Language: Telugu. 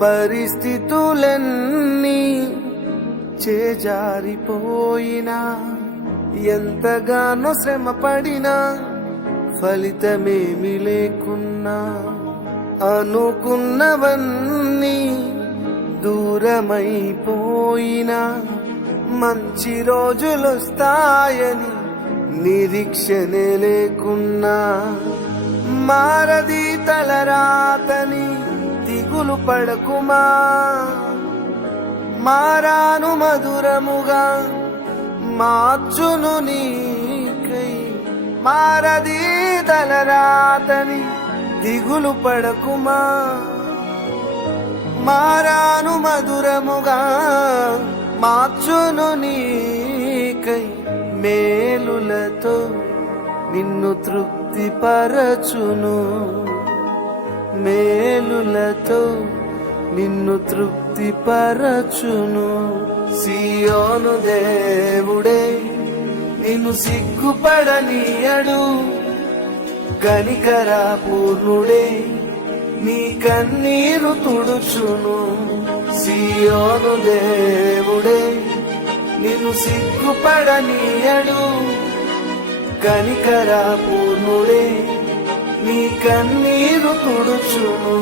పరిస్థితులన్నీ చేజారిపోయినా ఎంతగానో శ్రమ పడినా ఫలితమేమి లేకున్నా అనుకున్నవన్నీ దూరమైపోయినా మంచి రోజులొస్తాయని నిరీక్షనే లేకున్నా మారది తలరాతని దిగులు పడకుమా మారాను మధురముగా మార్చును నీకై మారది తలరాతని దిగులు పడకుమా మారాను మధురముగా మార్చును నీకై మేలులతో నిన్ను తృప్తిపరచును మేలులతో నిన్ను తృప్తిపరచును సియోను దేవుడే నిన్ను సిగ్గుపడనీయడు కనికర పూర్ణుడే నీ కన్నీరు తుడుచును సియోను దేవుడే నిన్ను సిగ్గుపడనీయడు కనికర పూర్ణుడే నీ కన్నీరు తుడుచును